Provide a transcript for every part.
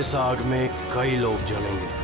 इस आग में कई लोग जलेंगे।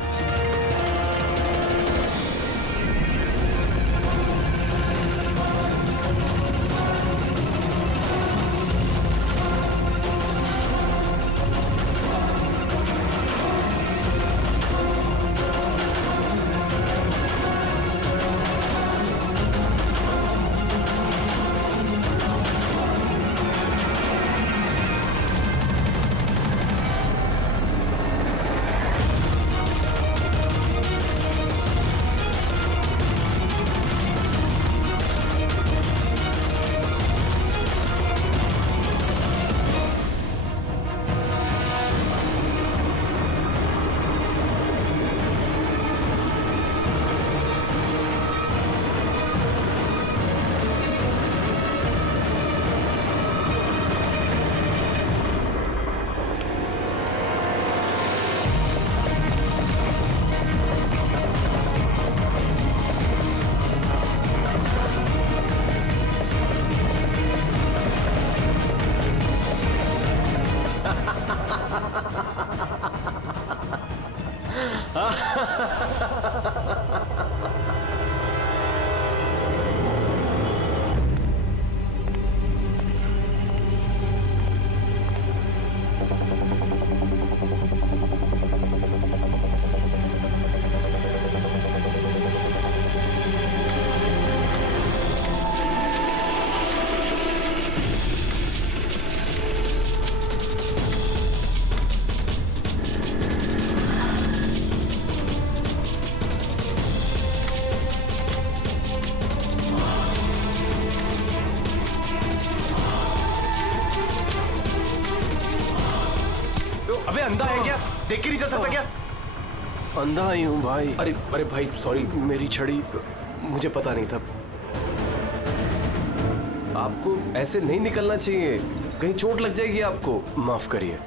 अबे अंधा है क्या? देख के नहीं चल सकता क्या? अंधा ही हूँ भाई। अरे अरे भाई सॉरी, मेरी छड़ी मुझे पता नहीं था। आपको ऐसे नहीं निकलना चाहिए, कहीं चोट लग जाएगी आपको। माफ करिए,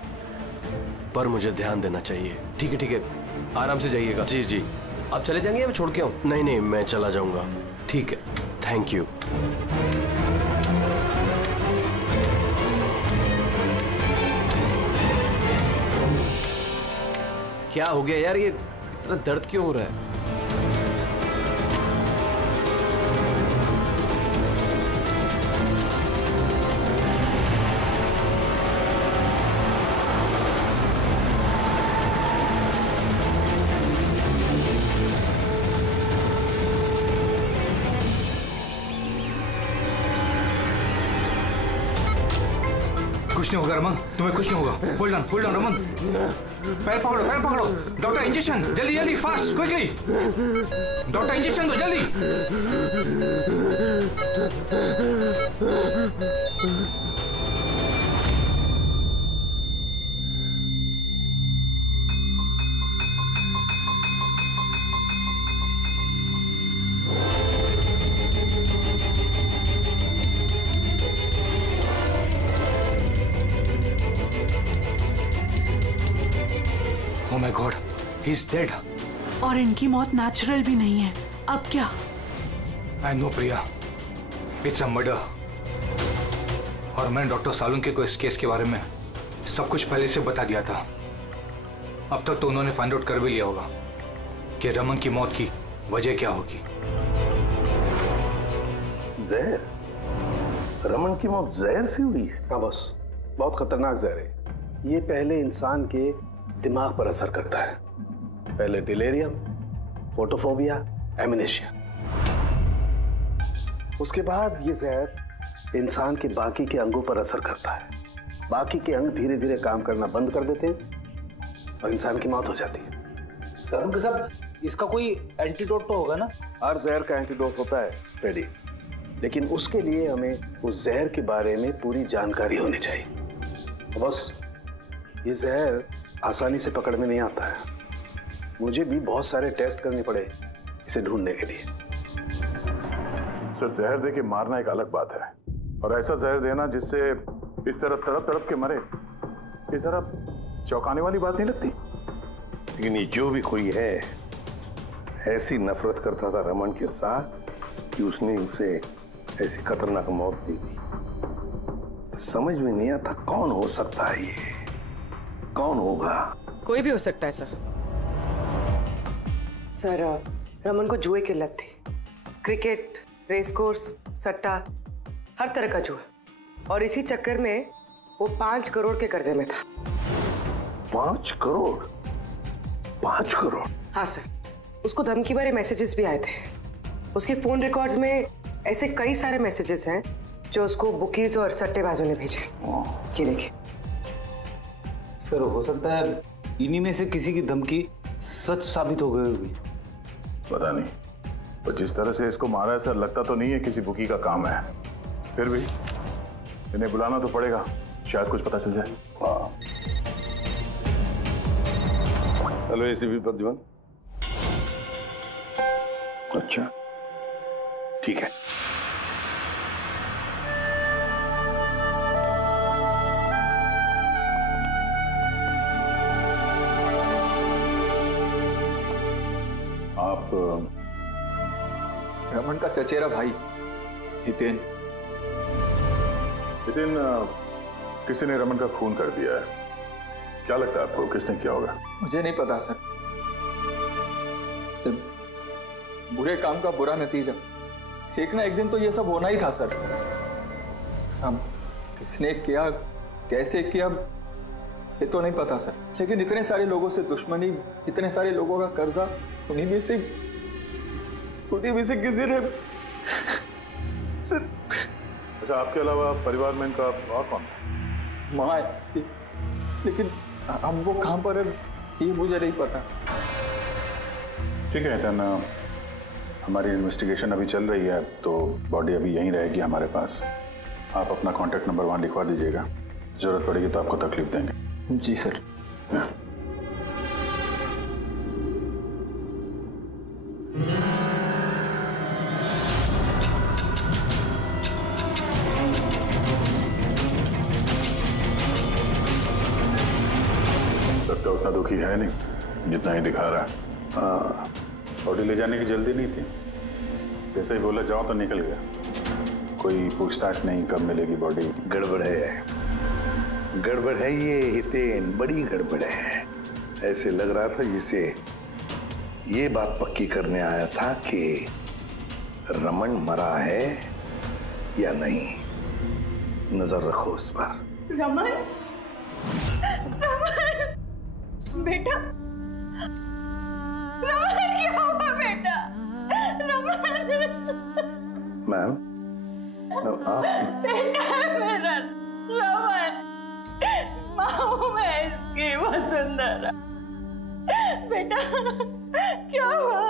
पर मुझे ध्यान देना चाहिए। ठीक है, आराम से जाइएगा। जी जी। आप चले जाएंगे या मैं छोड़ के आऊँ? नहीं, मैं चला जाऊंगा। ठीक है, थैंक यू। क्या हो गया यार, ये इतना दर्द क्यों हो रहा है? कुछ नहीं होगा रमन, तुम्हें कुछ नहीं होगा। होल्ड ऑन रमन, पैर पकड़ो। डॉक्टर इंजेक्शन, जल्दी फास्ट, क्विकली। डॉक्टर इंजेक्शन दो जल्दी। Oh my God, he's dead. और इनकी मौत नेचुरल भी नहीं है। अब क्या? I know Priya, it's a murder. और मैंने डॉक्टर सालुंके को इस केस के बारे में सब कुछ पहले से बता दिया था। अब तक तो उन्होंने फाइंड आउट कर भी लिया होगा कि रमन की मौत की वजह क्या होगी। जहर? रमन की मौत जहर से हुई है? हाँ बस, बहुत खतरनाक जहर है। ये पहले इंसान के दिमाग पर असर करता है। पहले डिलेरियम, फोटोफोबिया, एमनेशिया। उसके बाद ये जहर इंसान के बाकी के अंगों पर असर करता है। बाकी के अंग धीरे धीरे काम करना बंद कर देते हैं और इंसान की मौत हो जाती है। सर साहब, इसका कोई एंटीडोट तो होगा ना? हर जहर का एंटीडोट होता है फ्रेडी, लेकिन उसके लिए हमें उस जहर के बारे में पूरी जानकारी होनी चाहिए। तो बस ये जहर आसानी से पकड़ में नहीं आता है। मुझे भी बहुत सारे टेस्ट करने पड़े इसे ढूंढने के लिए। सर, जहर दे के मारना एक अलग बात है, और ऐसा जहर देना जिससे इस तरह तड़प तड़प के मरे, ये जरा चौंकाने वाली बात नहीं लगती? लेकिन ये जो भी कोई है, ऐसी नफरत करता था रमन के साथ कि उसने उसे ऐसी खतरनाक मौत दी थी। समझ में नहीं आता कौन हो सकता है ये, कौन होगा? कोई भी हो सकता है सर। सर रमन को जुए की लत थी। क्रिकेट, रेस कोर्स, सट्टा, हर तरह का जुआ। और इसी चक्कर में वो 5 करोड़ के कर्जे में था। 5 करोड़? 5 करोड़? हाँ सर, उसको धमकी भरे मैसेजेस भी आए थे। उसके फोन रिकॉर्ड्स में ऐसे कई सारे मैसेजेस हैं जो उसको बुकीज और सट्टेबाजों ने भेजे। जी देखिए सर, हो सकता है इन्हीं में से किसी की धमकी सच साबित हो गई होगी। पता नहीं, पर जिस तरह से इसको मारा है सर, लगता तो नहीं है किसी बुकी का काम है। फिर भी इन्हें बुलाना तो पड़ेगा, शायद कुछ पता चल जाए। हाँ। Hello ACP Pradyuman. अच्छा ठीक है। आप रमन का चचेरा भाई हितेन। हितेन, किसी ने रमन का खून कर दिया है। क्या लगता है आपको किसने किया होगा? मुझे नहीं पता सर, सिर्फ बुरे काम का बुरा नतीजा। एक ना एक दिन तो ये सब होना ही था सर। अब किसने किया, कैसे किया, ये तो नहीं पता सर। लेकिन इतने सारे लोगों से दुश्मनी, इतने सारे लोगों का कर्जा, उन्हीं में से किसी ने अच्छा, आपके अलावा परिवार में इनका और कौन? माँ है इसकी, लेकिन अब वो कहाँ पर है ये मुझे नहीं पता। ठीक है हितेन, हमारी इन्वेस्टिगेशन अभी चल रही है, तो बॉडी अभी यहीं रहेगी हमारे पास। आप अपना कॉन्टैक्ट नंबर वहाँ लिखवा दीजिएगा, जरूरत पड़ेगी तो आपको तकलीफ देंगे। जी सर। लगता उतना दुखी है नहीं जितना ही दिखा रहा है। हाँ, बॉडी ले जाने की जल्दी नहीं थी, जैसे ही बोला जाओ तो निकल गया। कोई पूछताछ नहीं कब मिलेगी बॉडी। गड़बड़ है, गड़बड़ है ये हितेन, बड़ी गड़बड़ है। ऐसे लग रहा था जिसे ये बात पक्की करने आया था कि रमन मरा है या नहीं। नजर रखो उस पर। रमन, रमन बेटा, रमन क्या हुआ बेटा? रमन। मैम, आप बेटा है मेरा रमन, माँ मैं इसकी वसुंधरा। बेटा क्या हुआ?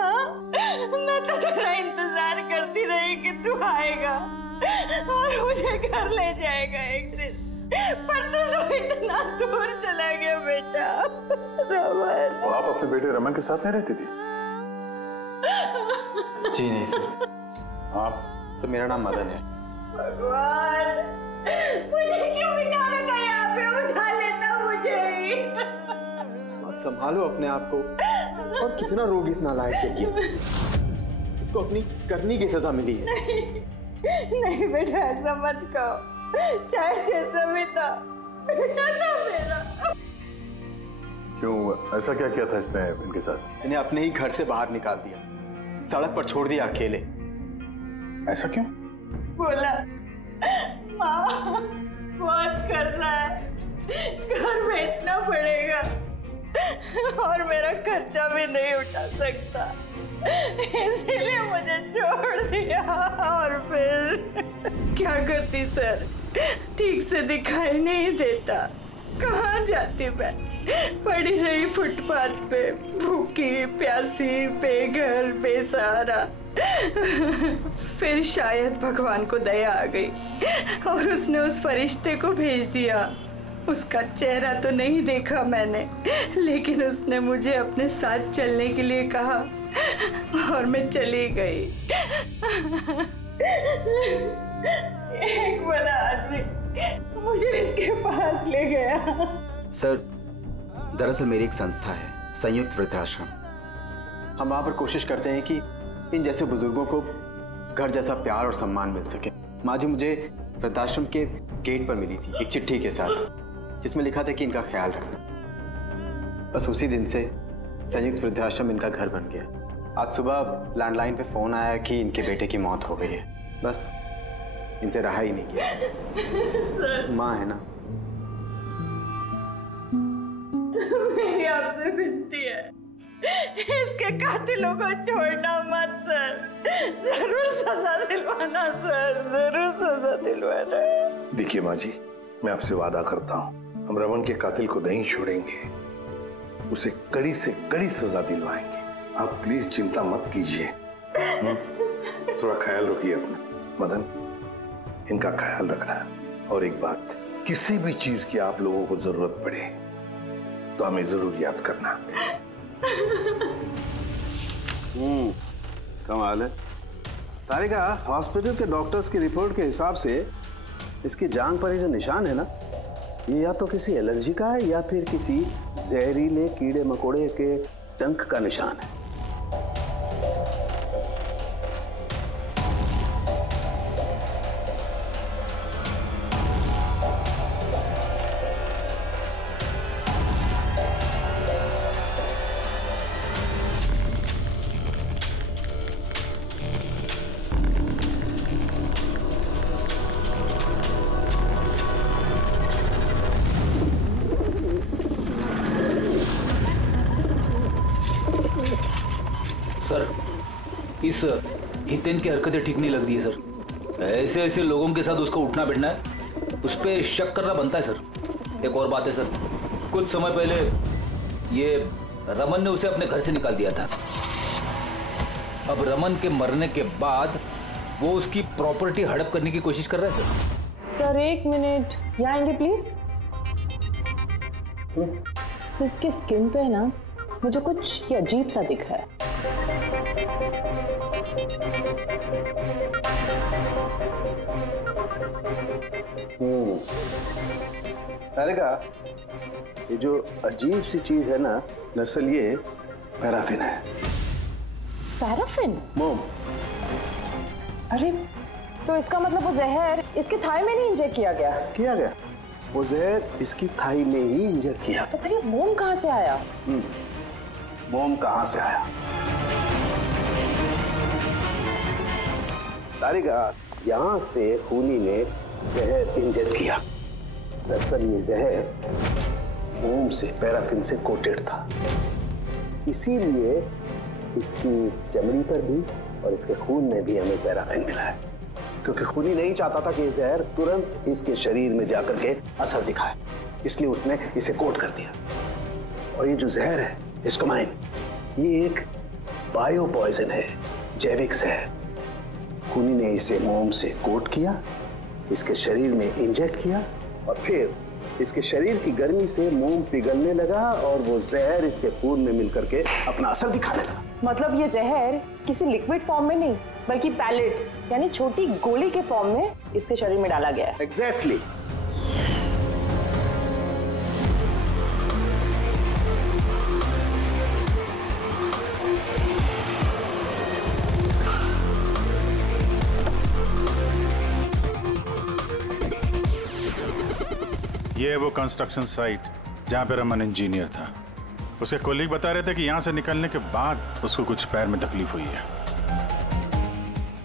मैं तो तेरा इंतजार करती रही कि तू आएगा और मुझे घर ले जाएगा एक दिन, पर तू तो इतना दूर चला गया बेटा। रमन, आप अपने बेटे रमन के साथ नहीं रहती थी? जी नहीं सर। आप? सर मेरा नाम मदन है। भगवान, मुझे क्यों बिठा रखा यहाँ पे? उठा लेता मुझे ही। संभालो अपने आप को। और कितना रोग इस नालायक के लिए। इसको अपनी करनी की सजा मिली है। नहीं बेटा, ऐसा मत कहो। चाहे जैसा भी था, बेटा था मेरा। क्यों, ऐसा क्या किया था इसने इनके साथ? इन्हें अपने ही घर से बाहर निकाल दिया, सड़क पर छोड़ दिया अकेले। ऐसा क्यों? बोला माँ बहुत कर्जा है, घर बेचना पड़ेगा और मेरा खर्चा भी नहीं उठा सकता, इसीलिए मुझे छोड़ दिया। और फिर क्या करती सर, ठीक से दिखाई नहीं देता। कहाँ जाती मैं? पड़ी रही फुटपाथ पे, भूखी प्यासी, बेघर बेसहारा। फिर शायद भगवान को दया आ गई और उसने उस फरिश्ते को भेज दिया। उसका चेहरा तो नहीं देखा मैंने, लेकिन उसने मुझे अपने साथ चलने के लिए कहा और मैं चली गई। एक बड़ा आदमी मुझे इसके पास ले गया। सर दरअसल मेरी एक संस्था है, संयुक्त वृद्धाश्रम। हम वहाँ पर कोशिश करते हैं कि इन जैसे बुजुर्गों को घर जैसा प्यार और सम्मान मिल सके। माँ जी मुझे वृद्धाश्रम के गेट पर मिली थी एक चिट्ठी के साथ, जिसमें लिखा था कि इनका ख्याल रखना। बस उसी दिन से संयुक्त वृद्धाश्रम इनका घर बन गया। आज सुबह लैंडलाइन पे फोन आया कि इनके बेटे की मौत हो गई है। बस इनसे रहा ही नहीं किया। माँ है ना। मेरी आपसे विनती है, इसके कातिलों को छोड़ना मत सर। जरूर सजा दिलवाना सर, जरूर सजा दिलवाना। देखिए माँ जी, मैं आपसे वादा करता हूँ, हम रमन के कातिल को नहीं छोड़ेंगे, उसे कड़ी से कड़ी सजा दिलवाएंगे। आप प्लीज चिंता मत कीजिए। थोड़ा ख्याल रखिए अपना। मदन, इनका ख्याल रखना। और एक बात, किसी भी चीज की आप लोगों को जरूरत पड़े तो हमें जरूर याद करना। कमाल है तारिका। हॉस्पिटल के डॉक्टर्स की रिपोर्ट के हिसाब से इसकी जांघ पर ये जो निशान है ना, ये या तो किसी एलर्जी का है या फिर किसी जहरीले कीड़े मकोड़े के डंक का निशान है। सर, इस हितेन की हरकतें ठीक नहीं लग रही है सर। ऐसे ऐसे लोगों के साथ उसका उठना बैठना है, उस पर शक करना बनता है सर। एक और बात है सर, कुछ समय पहले ये रमन ने उसे अपने घर से निकाल दिया था। अब रमन के मरने के बाद वो उसकी प्रॉपर्टी हड़प करने की कोशिश कर रहा है सर। सर एक मिनट, यहाँ आएंगे प्लीज। सर इसके स्किन पे ना मुझे कुछ ये अजीब सा दिख रहा है। तारिका, ये जो अजीब सी चीज है ना, दरअसल ये पैराफिन है। पैराफिन? मोम। अरे तो इसका मतलब वो जहर इसके थाई में नहीं इंजेक्ट किया गया? किया गया, वो जहर इसकी थाई में ही इंजेक्ट किया। तो फिर ये मोम कहाँ से आया? मोम कहाँ से आया? तारिका, यहाँ से खूनी ने जहर इंजेक्ट किया। दरअसल ये जहर मोम से, पैराफिन से कोटेड था, इसीलिए इसकी इस चमड़ी पर भी और इसके खून में भी हमें पैराफिन मिला है। क्योंकि खूनी नहीं चाहता था कि ये जहर तुरंत इसके शरीर में जाकर के असर दिखाए, इसलिए उसने इसे कोट कर दिया। और ये जो जहर है एस्कोमाइन, ये एक बायो पॉइजन है, जैविक जहर। खूनी ने इसे मोम से कोट किया, इसके शरीर में इंजेक्ट किया और फिर इसके शरीर की गर्मी से मोम पिघलने लगा और वो जहर इसके खून में मिलकर के अपना असर दिखाने लगा। मतलब ये जहर किसी लिक्विड फॉर्म में नहीं बल्कि पैलेट यानी छोटी गोली के फॉर्म में इसके शरीर में डाला गया है। एग्जैक्टली। ये है वो कंस्ट्रक्शन साइट जहाँ पे रमन इंजीनियर था। उसके कोलीग बता रहे थे कि यहाँ से निकलने के बाद उसको कुछ पैर में तकलीफ हुई है।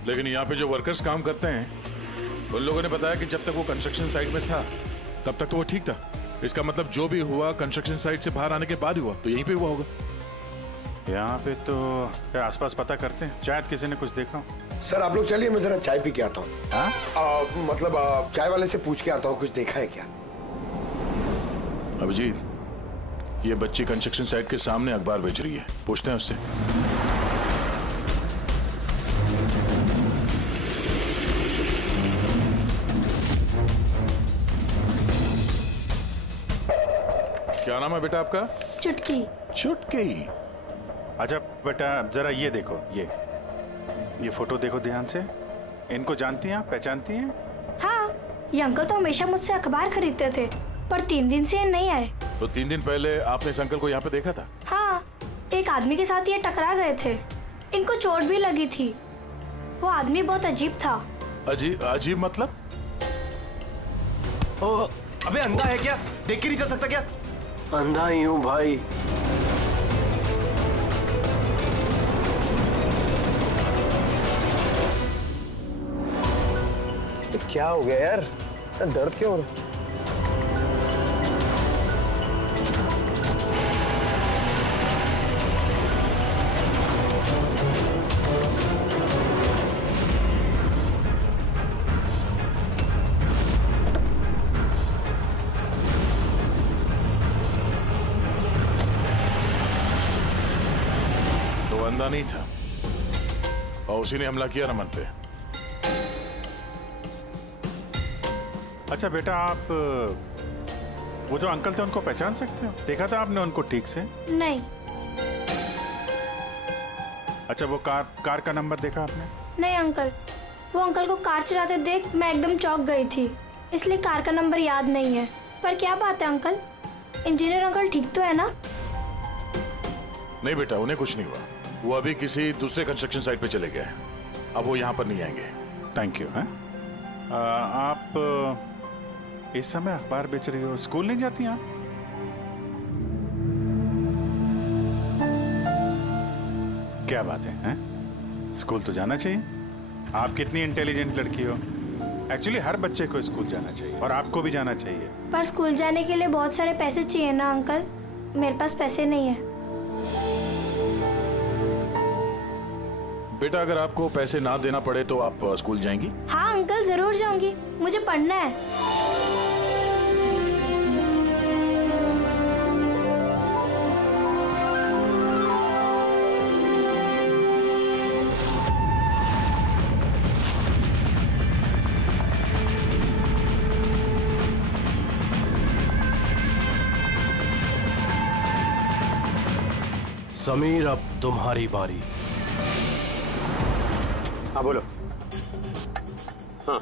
लेकिन यहाँ पे जो वर्कर्स काम करते हैं उन लोगों ने बताया कि जब तक वो कंस्ट्रक्शन साइट में था तब तक तो वो ठीक था। इसका मतलब जो भी हुआ कंस्ट्रक्शन साइट से बाहर आने के बाद हुआ, तो यहीं पे हुआ होगा। यहाँ पे तो आसपास पता करते हैं, शायद किसी ने कुछ देखा हो। सर आप लोग चलिए, मैं जरा चाय पी के आता हूँ। मतलब चाय वाले से पूछ के आता हूँ कुछ देखा है क्या। अभिजीत, ये बच्ची कंस्ट्रक्शन साइट के सामने अखबार बेच रही है, पूछते हैं उससे। क्या नाम है बेटा आपका? चुटकी। चुटकी। अच्छा बेटा जरा ये देखो, ये फोटो देखो ध्यान से। इनको जानती हैं आप, पहचानती हैं? हाँ, ये अंकल तो हमेशा मुझसे अखबार खरीदते थे, पर 3 दिन से नहीं आए। तो 3 दिन पहले आपने इस अंकल को यहाँ पे देखा था? हाँ, एक आदमी के साथ ये टकरा गए थे, इनको चोट भी लगी थी। वो आदमी बहुत अजीब था। अजीब मतलब? अबे अंधा है क्या, देख के नहीं चल सकता क्या? अंधा ही हूं भाई। क्या हो गया यार? दर्द क्यों हो रहा है? तो अंधा नहीं था और उसी ने हमला किया रमन पे। अच्छा बेटा, आप वो जो अंकल थे उनको पहचान सकते हो? देखा था आपने उनको ठीक से? नहीं। अच्छा, वो कार का नंबर देखा आपने? नहीं अंकल, वो अंकल को कार चलाते देख मैं एकदम चौंक गई थी, इसलिए कार का नंबर याद नहीं है। पर क्या बात है अंकल, इंजीनियर अंकल ठीक तो है ना? नहीं बेटा, उन्हें कुछ नहीं हुआ। वो अभी किसी दूसरे कंस्ट्रक्शन साइट पे चले गए, अब वो यहाँ पर नहीं आएंगे। Thank you. हैं आप इस समय अखबार बेच रही हो, स्कूल नहीं जाती आप? क्या बात है, हैं? स्कूल तो जाना चाहिए। आप कितनी इंटेलिजेंट लड़की हो। एक्चुअली हर बच्चे को स्कूल जाना चाहिए और आपको भी जाना चाहिए। पर स्कूल जाने के लिए बहुत सारे पैसे चाहिए ना अंकल, मेरे पास पैसे नहीं है। बेटा, अगर आपको पैसे ना देना पड़े तो आप स्कूल जाएंगी? हाँ अंकल, जरूर जाऊंगी, मुझे पढ़ना है। समीर, अब तुम्हारी बारी। हाँ बोलो। हाँ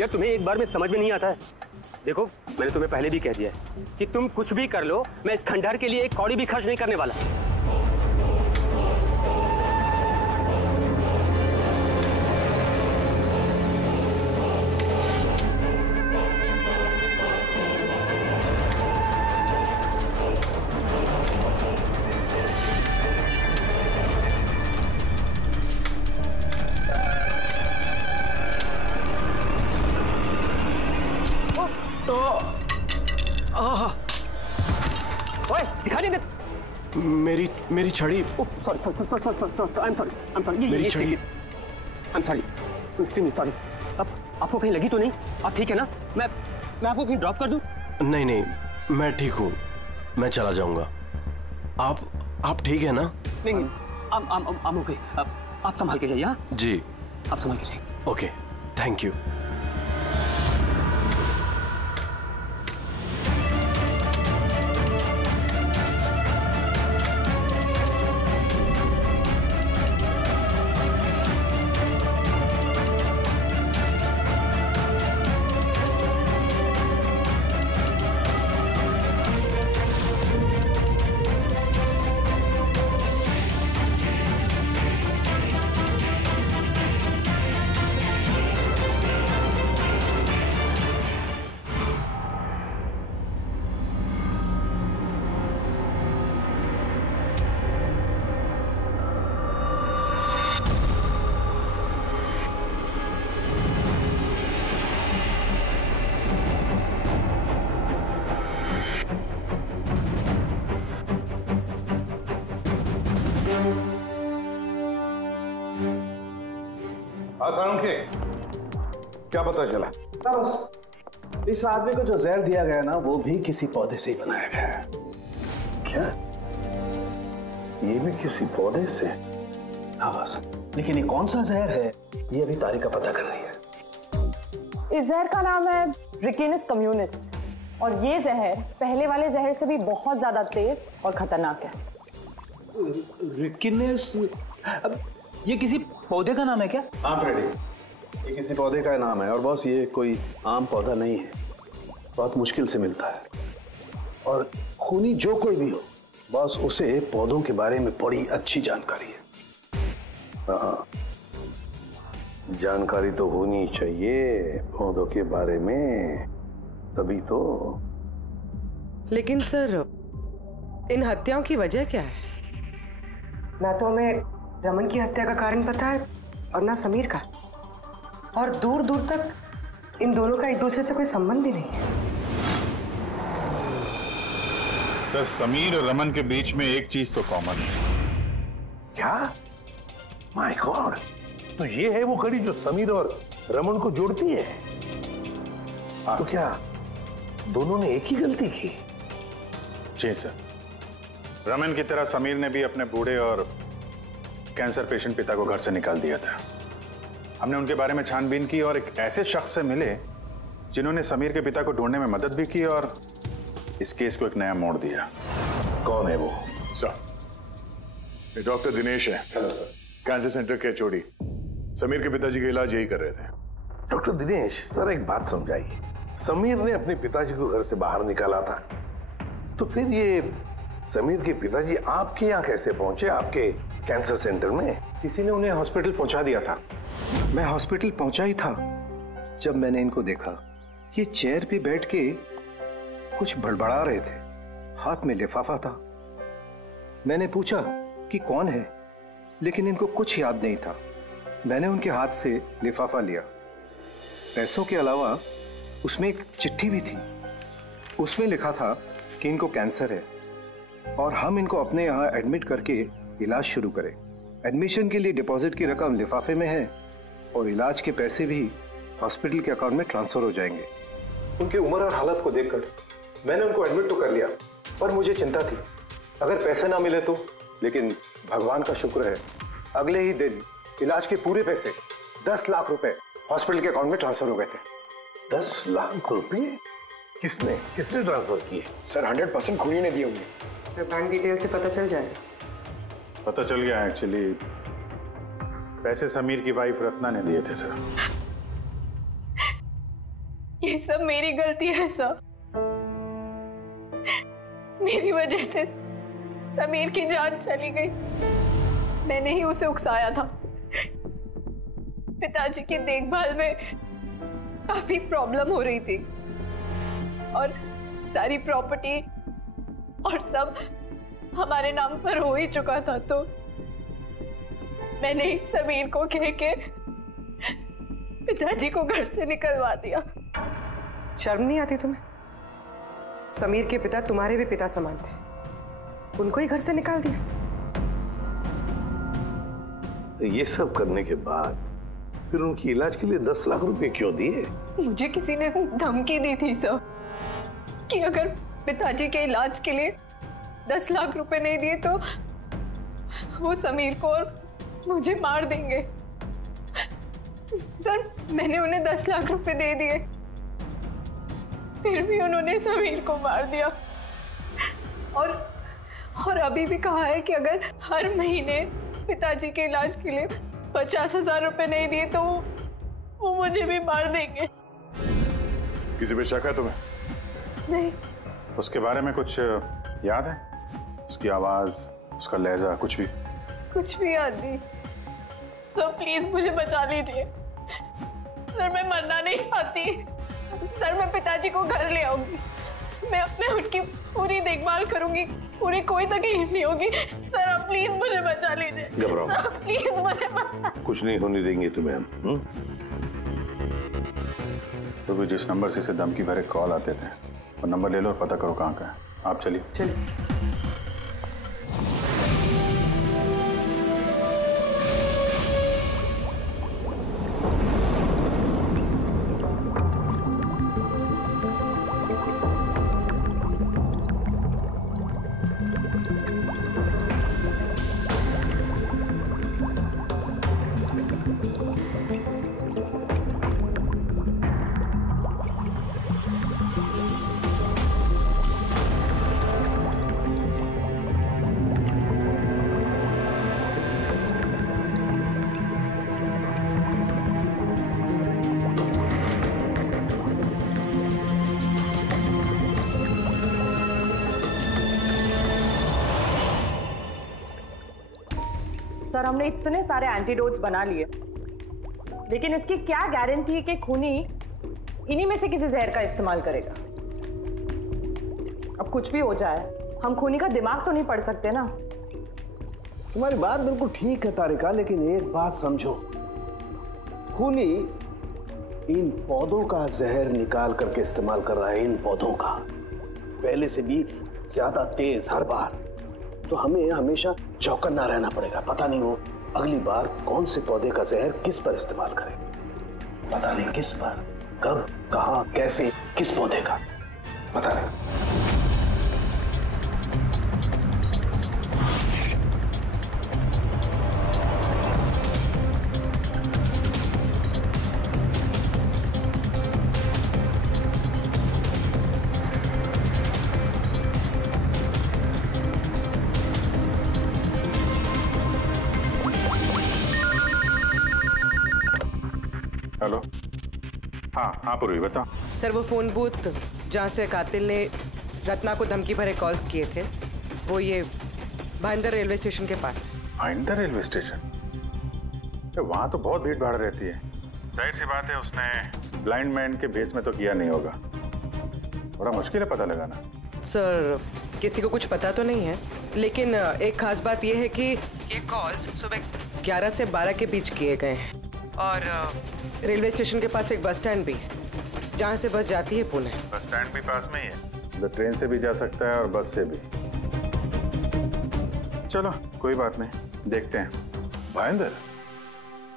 यार, तुम्हें एक बार में समझ में नहीं आता है। देखो, मैंने तुम्हें पहले भी कह दिया है कि तुम कुछ भी कर लो, मैं इस खंडहर के लिए एक कौड़ी भी खर्च नहीं करने वाला। मेरी छड़ी। मेरी छड़ी। आपको कहीं लगी तो नहीं? आप ठीक है ना? मैं आपको कहीं ड्रॉप कर दूं? नहीं नहीं, मैं ठीक हूँ, मैं चला जाऊंगा। आप ठीक है ना? नहीं, I'm okay। आप संभाल के जाइए। हाँ जी, आप संभाल के जाइए। Okay, thank you. क्या पता चला? बस इस आदमी को जो जहर दिया गया ना, वो भी किसी पौधे से ही बनाया गया है। क्या? ये भी किसी पौधे से? हाँ बस, लेकिन ये कौन सा जहर है, ये अभी तारिका पता कर रही है। इस जहर का नाम है रिकिनस कम्युनिस और ये जहर पहले वाले जहर से भी बहुत ज्यादा तेज और खतरनाक है। रिकिनस? ये किसी पौधे का नाम है क्या? हाँ फ्रेडी, ये किसी पौधे का नाम है और बॉस ये कोई आम पौधा नहीं है, बहुत मुश्किल से मिलता है। और खूनी जो कोई भी हो बॉस, उसे पौधों के बारे में बड़ी अच्छी जानकारी है। हाँ, जानकारी तो होनी चाहिए पौधों के बारे में, तभी तो। लेकिन सर इन हत्याओं की वजह क्या है? ना तो हमें रमन की हत्या का कारण पता है और ना समीर का, और दूर दूर तक इन दोनों का एक दूसरे से कोई संबंध ही नहीं है। सर, समीर और रमन के बीच में एक चीज तो कॉमन है। क्या? माय गॉड, तो ये है वो कड़ी जो समीर और रमन को जोड़ती है। तो क्या दोनों ने एक ही गलती की? जी सर, रमन की तरह समीर ने भी अपने बूढ़े और कैंसर पेशेंट पिता को घर से निकाल दिया था। हमने उनके बारे में छानबीन की और एक ऐसे शख्स से मिले जिन्होंने समीर के पिता को ढूंढने में मदद भी की और इस केस को एक नया मोड़ दिया। कौन है वो? सर, ये डॉक्टर दिनेश है। Hello sir. कैंसर सेंटर के चोड़ी। समीर के पिताजी का इलाज यही कर रहे थे। डॉक्टर दिनेश, जरा एक बात समझाइए। समीर ने अपने पिताजी को घर से बाहर निकाला था, तो फिर ये समीर के पिताजी आपके यहाँ कैसे पहुंचे, आपके कैंसर सेंटर में? किसी ने उन्हें हॉस्पिटल पहुंचा दिया था। मैं हॉस्पिटल पहुंचा ही था जब मैंने इनको देखा। ये चेयर पे बैठ के कुछ बड़बड़ा रहे थे, हाथ में लिफाफा था। मैंने पूछा कि कौन है, लेकिन इनको कुछ याद नहीं था। मैंने उनके हाथ से लिफाफा लिया। पैसों के अलावा उसमें एक चिट्ठी भी थी। उसमें लिखा था कि इनको कैंसर है और हम इनको अपने यहाँ एडमिट करके इलाज शुरू करें। एडमिशन के लिए डिपॉजिट की रकम लिफाफे में है और इलाज के पैसे भी हॉस्पिटल के अकाउंट में ट्रांसफर हो जाएंगे। उनकी उम्र और हालत को देखकर मैंने उनको एडमिट तो कर लिया, पर मुझे चिंता थी अगर पैसे ना मिले तो। लेकिन भगवान का शुक्र है, अगले ही दिन इलाज के पूरे पैसे 10 लाख रुपए हॉस्पिटल के अकाउंट में ट्रांसफर हो गए थे। 10 लाख रुपए? किसने ट्रांसफर किए? सर 100% खूनी ने दिए होंगे। सर, बैंक डिटेल से पता चल जाएगा। पता चल गया। एक्चुअली पैसे समीर की वाइफ रत्ना ने दिए थे सर। ये सब मेरी गलती है सर। मेरी वजह से समीर की जान चली गई। मैंने ही उसे उकसाया था। पिताजी की देखभाल में काफी प्रॉब्लम हो रही थी और सारी प्रॉपर्टी और सब हमारे नाम पर हो ही चुका था, तो मैंने ही समीर को कह के पिताजी को घर से निकलवा दिया। शर्म नहीं आती तुम्हें? समीर के पिता तुम्हारे भी पिता समान थे, उनको ही घर से निकाल दिया। ये सब करने के बाद फिर उनकी इलाज के लिए 10 लाख रुपए क्यों दिए? मुझे किसी ने धमकी दी थी सर कि अगर पिताजी के इलाज के लिए 10 लाख रुपए नहीं दिए तो वो समीर को और मुझे मार देंगे। सर, मैंने उन्हें 10 लाख रुपए दे दिए, फिर भी उन्होंने समीर को मार दिया। और अभी भी कहा है कि अगर हर महीने पिताजी के इलाज के लिए 50,000 रुपए नहीं दिए तो वो मुझे भी मार देंगे। किसी पे शक है तुम्हें? नहीं। उसके बारे में कुछ याद है? उसकी आवाज, उसका लहजा, कुछ भी? कुछ भी याद नहीं। सर, प्लीज मुझे बचा लीजिए। सर, मैं मरना नहीं चाहती। सर, मैं पिताजी को घर ले आऊंगी। मैं उनकी पूरी देखभाल करूंगी, पूरी कोई तकलीफ नहीं होगी। सर, आप प्लीज मुझे बचा लीजिए। घबराओ। सर, प्लीज मुझे बचा। कुछ नहीं होने देंगे तुम्हें हम। तो भी जिस नंबर से इसे धमकी भरे कॉल आते थे, वो नंबर ले लो और पता करो कहाँ का है। आप चलिए। चलिए। सर, हमने इतने सारे एंटीडोट्स बना लिए, लेकिन इसकी क्या गारंटी है कि खूनी इन्हीं में से किसी जहर का इस्तेमाल करेगा? अब कुछ भी हो जाए हम खूनी का दिमाग तो नहीं पढ़ सकते ना। तुम्हारी बात बिल्कुल ठीक है तारिका, लेकिन एक बात समझो, खूनी इन पौधों का जहर निकाल करके इस्तेमाल कर रहा है, इन पौधों का, पहले से भी ज्यादा तेज हर बार। तो हमें हमेशा चौकन्ना रहना पड़ेगा। पता नहीं वो अगली बार कौन से पौधे का जहर किस पर इस्तेमाल करे, पता नहीं किस पर, कब, कहां, कैसे, किस पौधे का, पता नहीं। हेलो। हाँ पूर्वी बताओ। सर वो फोन बूथ जहाँ से कातिल ने रत्ना को धमकी भरे कॉल्स किए थे, वो ये भाईंदर रेलवे स्टेशन के पास है। Bhayandar railway station? वहाँ तो बहुत भीड़ भाड़ रहती है। जाहिर सी बात है उसने ब्लाइंड मैन के भेस में तो किया नहीं होगा। बड़ा मुश्किल है पता लगाना। सर किसी को कुछ पता तो नहीं है, लेकिन एक खास बात यह है कि ये कॉल्स सुबह 11 से 12 के बीच किए गए हैं और रेलवे स्टेशन के पास एक बस स्टैंड भी है जहाँ से बस जाती है पुणे। बस स्टैंड भी पास में ही है, तो ट्रेन से भी जा सकता है और बस से भी। चलो कोई बात नहीं, देखते हैं। भाईंदर,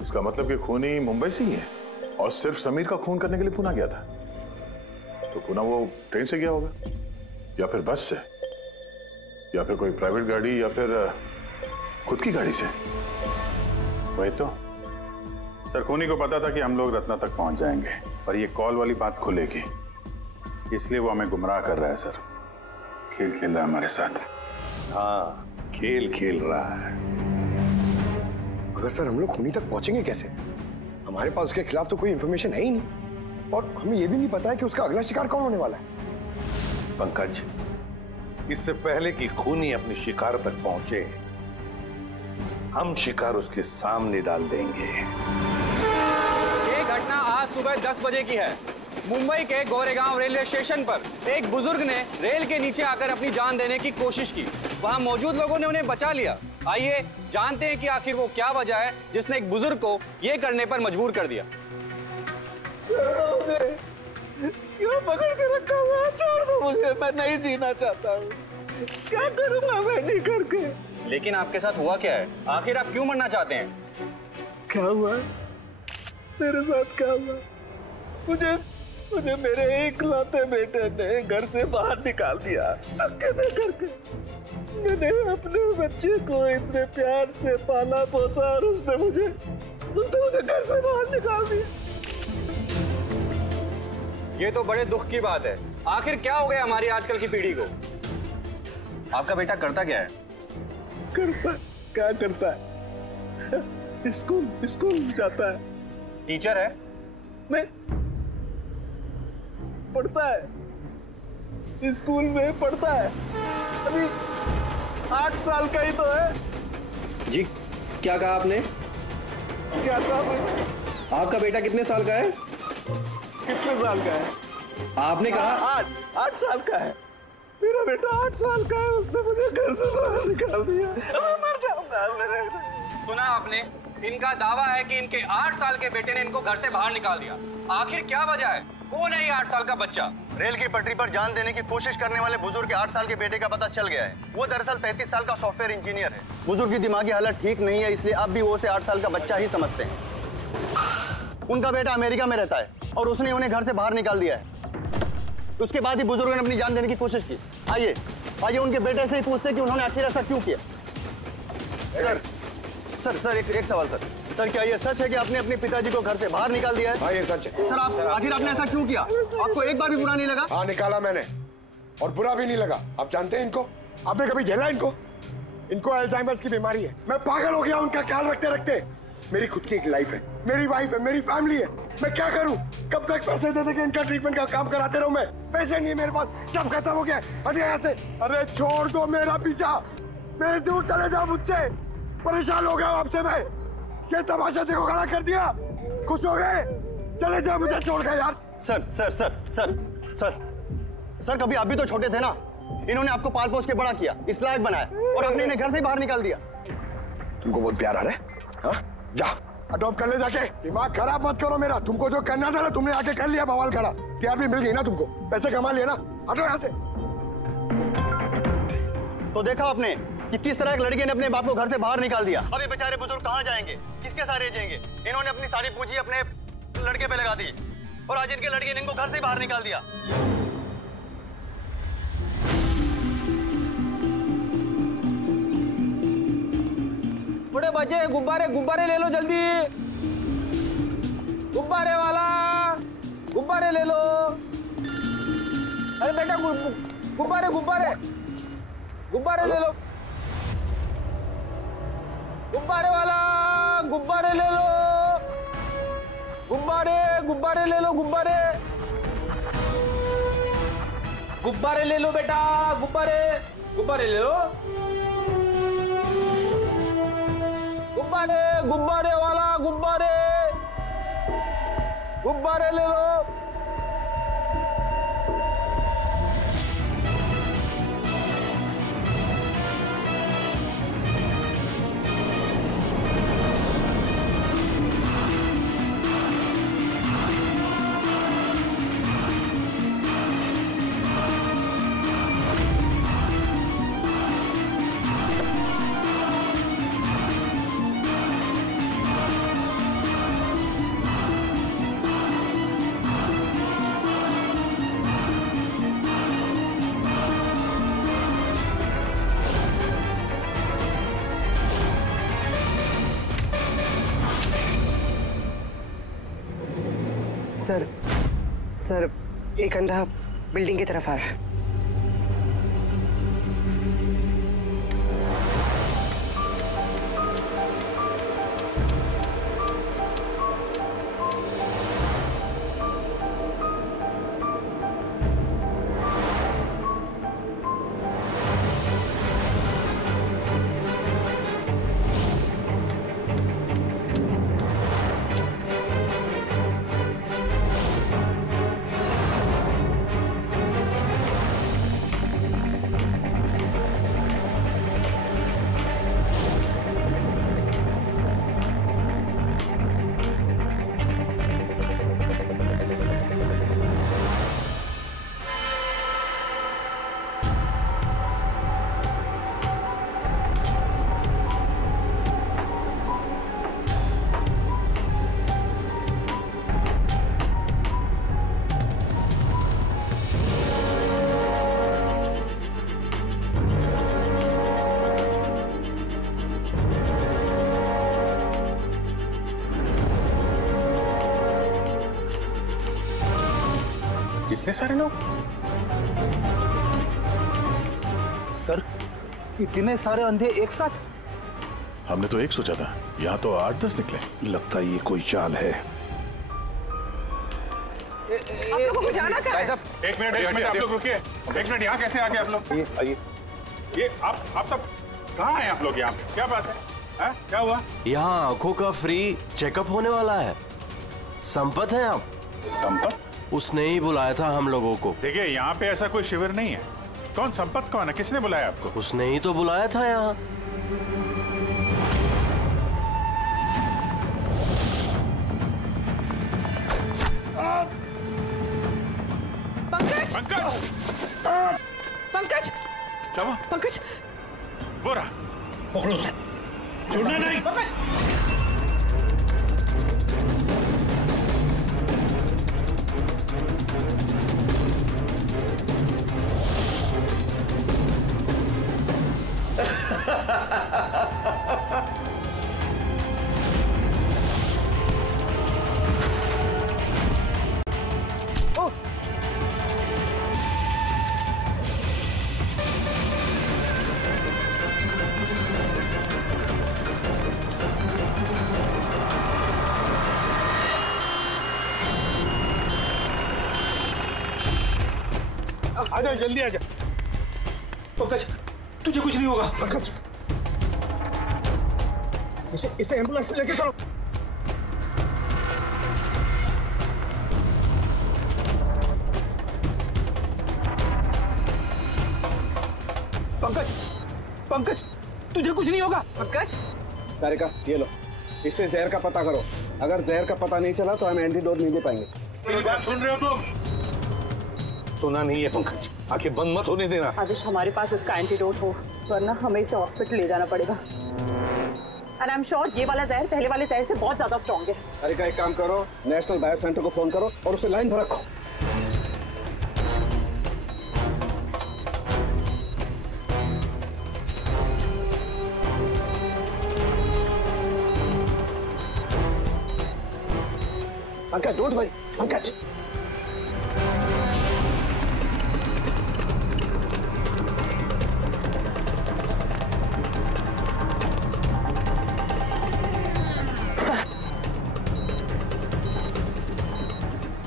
इसका मतलब कि खूनी मुंबई से ही है और सिर्फ समीर का खून करने के लिए पुणे गया था। तो पुणे वो ट्रेन से गया होगा या फिर बस से या फिर कोई प्राइवेट गाड़ी या फिर खुद की गाड़ी से। वही तो सर, खूनी को पता था कि हम लोग रत्ना तक पहुंच जाएंगे, पर ये कॉल वाली बात खुलेगी, इसलिए वो हमें गुमराह कर रहा है सर। खेल खेल रहा है हमारे साथ। हाँ, खेल खेल रहा है। मगर सर हम लोग खूनी तक पहुंचेंगे कैसे? हमारे पास उसके खिलाफ तो कोई इंफॉर्मेशन है ही नहीं और हमें यह भी नहीं पता है कि उसका अगला शिकार कौन होने वाला है। पंकज, इससे पहले कि खूनी अपनी शिकार तक पहुंचे, हम शिकार उसके सामने डाल देंगे। ये घटना आज सुबह 10 बजे की है। मुंबई के गोरेगांव रेलवे स्टेशन पर एक बुजुर्ग ने रेल के नीचे आकर अपनी जान देने की कोशिश की। वहां मौजूद लोगों ने उन्हें बचा लिया। आइए जानते हैं कि आखिर वो क्या वजह है जिसने एक बुजुर्ग को ये करने पर मजबूर कर दिया। मुझे क्यों पकड़ के रखा हुआ? छोड़ दो मुझे, मैं नहीं जीना चाहता हूँ। क्या करूंगा मैं जी करके? लेकिन आपके साथ हुआ क्या है? आखिर आप क्यों मरना चाहते हैं? क्या हुआ? मेरे साथ क्या हुआ? मुझे मेरे इकलौते बेटे ने घर से बाहर निकाल दिया, अकेले करके। मैंने अपने बच्चे को इतने प्यार से पाला पोसा और उसने मुझे घर से बाहर निकाल दिया। ये तो बड़े दुख की बात है। आखिर क्या हो गया हमारी आजकल की पीढ़ी को? आपका बेटा करता क्या है? क्या करता है? स्कूल जाता है। टीचर है? नहीं, पढ़ता है, स्कूल में पढ़ता है। अभी 8 साल का ही तो है। जी क्या कहा आपने? क्या कहा मैंने? आपका बेटा कितने साल का है? कितने साल का है? आपने कहा 8 साल का है। मेरा बेटा 8 साल का है, उसने मुझे घर से बाहर निकाल दिया। मैं मर जाऊंगा। सुना आपने? इनका दावा है कि इनके 8 साल के बेटे ने इनको घर से बाहर निकाल दिया। आखिर क्या वजह है? कौन है ये 8 साल का बच्चा? रेल की पटरी पर जान देने की कोशिश करने वाले बुजुर्ग के 8 साल के बेटे का पता चल गया है। वो दरअसल 33 साल का सॉफ्टवेयर इंजीनियर है। बुजुर्ग की दिमागी हालत ठीक नहीं है, इसलिए अब भी वो उसे 8 साल का बच्चा ही समझते हैं। उनका बेटा अमेरिका में रहता है और उसने उन्हें घर से बाहर निकाल दिया है। उसके बाद ही बुजुर्ग ने अपनी जान देने की कोशिश की। आइए उनके बेटे से ही पूछते हैं कि उन्होंने आखिर ऐसा क्यों किया। सर एक सवाल सर, क्या ये सच है कि आपने अपने पिताजी को घर से बाहर निकाल दिया है? हाँ ये सच है। सर आखिर आपने ऐसा क्यों किया? आपको एक बार भी बुरा नहीं लगा? हाँ निकाला मैंने और बुरा भी नहीं लगा। आप जानते हैं इनको? आपने कभी झेला इनको? इनको अल्जाइमर्स की बीमारी है। मैं पागल हो गया उनका ख्याल रखते रखते। मेरी खुद की एक लाइफ है, मेरी वाइफ है, मेरी फैमिली है। मैं क्या करूं? कब तक पैसे दे के इनका ट्रीटमेंट का काम कराते रहूं मैं? पैसे नहीं है मेरे पास, सब खत्म हो गया। अरे यहाँ से, अरे छोड़ दो मेरा पीछा, मेरे दूर चले जाओ मुझसे। परेशान हो गया आपसे मैं। ये तमाशा देखो खड़ा कर दिया। खुश हो गए? चले जाओ मुझे छोड़ गए यार। सर कभी आप भी तो छोटे थे ना। इन्होंने आपको पाल पोस के बड़ा किया, इस लायक बनाया और आपने इन्हें घर से बाहर निकाल दिया। तुमको बहुत प्यार आ रहा है? हाँ? जा अडॉप्ट कर ले जाके। दिमाग खराब मत करो मेरा। तुमको जो करना था ना तुमने आके कर लिया, बवाल करा। टीआरपी मिल गई ना तुमको, पैसे कमा लिए ना, हटो यहाँ से। तो देखा आपने कि किस तरह एक लड़के ने अपने बाप को घर से बाहर निकाल दिया। अब ये बेचारे बुजुर्ग कहाँ जाएंगे, किसके सारे जाएंगे? इन्होंने अपनी सारी पूंजी अपने लड़के पे लगा दी और आज इनके लड़के ने इनको घर से बाहर निकाल दिया। बड़े बच्चे गुब्बारे गुब्बारे ले लो जल्दी, गुब्बारे वाला गुब्बारे ले लो। अरे बेटा गुब्बारे गुब्बारे गुब्बारे ले लो, गुब्बारे वाला गुब्बारे ले लो, गुब्बारे गुब्बारे ले लो, गुब्बारे गुब्बारे ले लो बेटा, गुब्बारे गुब्बारे ले लो, गुब्बारे गुब्बारे वाला गुब्बारे गुब्बारे ले लो। सर एक अंधा बिल्डिंग की तरफ आ रहा है। इतने सारे लोग? सर इतने सारे अंधे एक साथ? हमने तो एक सोचा था, यहाँ तो 8-10 निकले। लगता है ये कोई चाल है। आप लोगों को जाना कहाँ है? एक मिनट आप लोग रुकिए। एक मिनट, यहाँ कैसे आ गए आप लोग? आइए। ये आप सब कहाँ हैं आप लोग? यहाँ पे क्या बात है? क्या हुआ? यहाँ आंखों का फ्री चेकअप होने वाला है। संपत है आप? संपत? उसने ही बुलाया था हम लोगों को। देखिए यहाँ पे ऐसा कोई शिविर नहीं है। कौन संपत कौन है? किसने बुलाया आपको? उसने ही तो बुलाया था यहाँ। पंकज! पंकज! क्या हुआ? पंकज! वो रहा। पकड़ो उसे। छोड़ना नहीं। आजा, जल्दी आजा। पंकज तुझे कुछ नहीं होगा। पंकज इसे एम्बुलेंस में लेके चलो। पंकज, तुझे कुछ नहीं होगा। पंकज, तारिका ये लो, इससे जहर का पता करो। अगर जहर का पता नहीं चला तो हम एंटीडोट नहीं दे पाएंगे। मेरी बात सुन रहे हो तुम? सुना नहीं है पंकज, आंखें बंद मत होने देना। आदिश, हमारे पास इसका एंटीडोट हो, वरना हमें इसे हॉस्पिटल ले जाना पड़ेगा। एंड आई एम श्योर ये वाला जहर पहले वाले जहर से बहुत ज्यादा स्ट्रॉन्ग है। तारिका एक काम करो, नेशनल बायो सेंटर को फोन करो और उसे लाइन पर रखो। Pankaj, don't worry, Pankaj.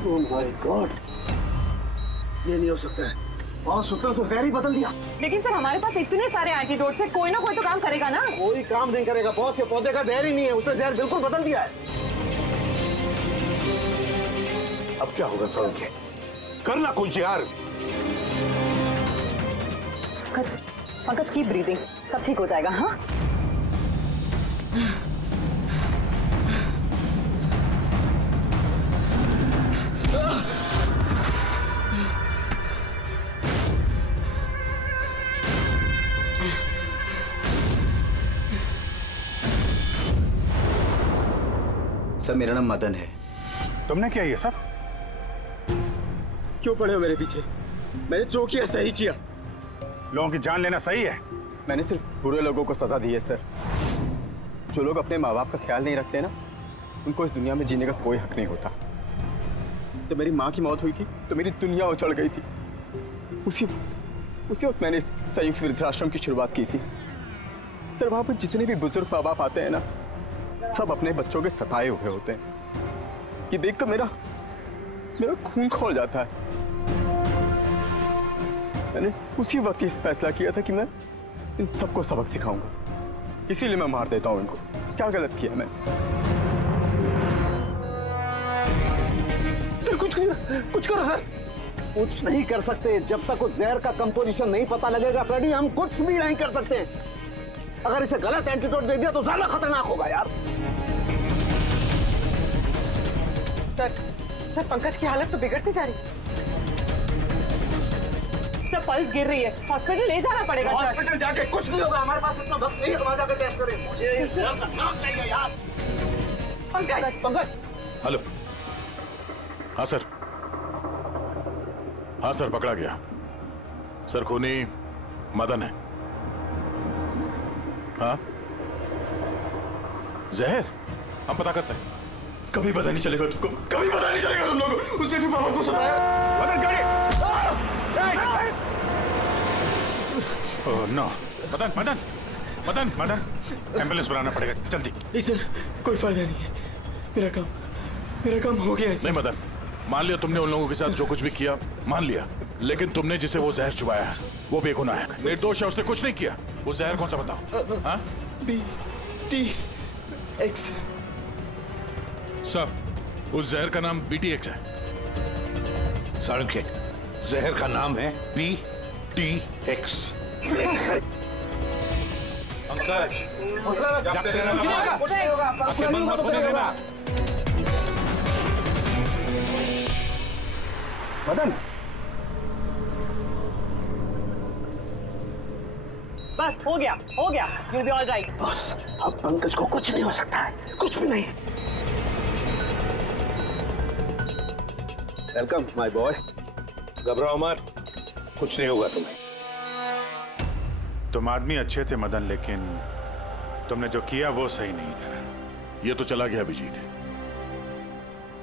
Oh my God, ये नहीं हो सकता है। और सूत्र तो जहर ही बदल दिया। लेकिन सर हमारे पास इतने सारे एंटीडोट्स हैं, कोई ना कोई तो काम करेगा ना। कोई काम नहीं करेगा बॉस, ये पौधे का जहर ही नहीं है, उसने जहर बिल्कुल बदल दिया है। अब क्या होगा सर? करना कुछ यार। पंकज कीप ब्रीदिंग, सब ठीक हो जाएगा। हाँ सर मेरा नाम मदन है। तुमने क्या ये सब? क्यों पड़े हो मेरे पीछे? मैंने जो किया सही किया। लोगों की जान लेना सही है? मैंने सिर्फ बुरे लोगों को सजा दी है सर। जो लोग अपने माँ बाप का ख्याल नहीं रखते ना, उनको इस दुनिया में जीने का कोई हक नहीं होता। जब मेरी माँ की मौत हुई थी तो मेरी दुनिया उछल गई थी। उसी वक्त मैंने संयुक्त वृद्धाश्रम की शुरुआत की थी। सर वहां पर जितने भी बुजुर्ग माँ बाप आते हैं ना, सब अपने बच्चों के सताए हुए होते हैं। ये देखकर मेरा खून खौल जाता है। मैंने उसी वक्त ये फैसला किया था कि मैं इन सबको सबक सिखाऊंगा, इसीलिए मैं मार देता हूं इनको। क्या गलत किया मैं? सर कुछ करो सर। कुछ नहीं कर सकते जब तक उस जहर का कंपोजिशन नहीं पता लगेगा फ्रेडी, हम कुछ भी नहीं कर सकते। अगर इसे गलत एंटीडोट दे दिया तो ज्यादा खतरनाक होगा यार। सर पंकज की हालत तो बिगड़ती जा रही है। सर पल्स गिर रही है, हॉस्पिटल ले जाना पड़ेगा। हॉस्पिटल जाके कुछ नहीं होगा, हमारे पास इतना वक्त नहीं है तुम्हारा जाकर टेस्ट करें। मुझे इस जहर का नाम चाहिए यार। पंकज। हेलो। हाँ सर, हाँ सर, पकड़ा गया सर। खूनी मदन है। हाँ जहर हम पता करते हैं। कभी पता नहीं चलेगा तुमको, कभी पता नहीं चलेगा तुम लोगों को। उसने भी पापा को सताया। मदन गाड़ी। Oh no. मदन एम्बुलेंस बुलाना पड़ेगा जल्दी। नहीं सर, कोई फायदा नहीं है। मेरा काम हो गया है। नहीं मदन, मान लिया तुमने उन लोगों के साथ जो कुछ भी किया, मान लिया, लेकिन तुमने जिसे वो जहर चुबाया है वो बेगुनाह है, निर्दोष है, उसने कुछ नहीं किया। वो जहर कौन सा बताओ? हाँ? BTX। सब उस जहर का नाम BTX है। साळुंखे, जहर का नाम है BTX। पंकज, आंखें बंद मत होने देना। मदन, बस हो गया, you'll be all right। बस अब पंकज को कुछ नहीं हो सकता है, कुछ भी नहीं। Welcome my boy. घबराओ मत, कुछ नहीं होगा तुम्हें। तुम आदमी अच्छे थे मदन, लेकिन तुमने जो किया वो सही नहीं था। ये तो चला गया अभिजीत,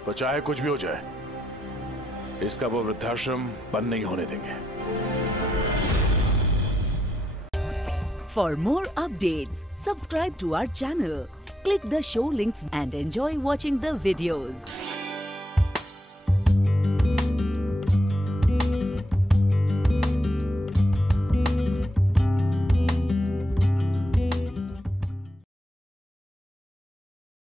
पर चाहे कुछ भी हो जाए, इसका वो वृद्धाश्रम बंद नहीं होने देंगे। For more updates, subscribe to our channel, click the show links and enjoy watching the videos.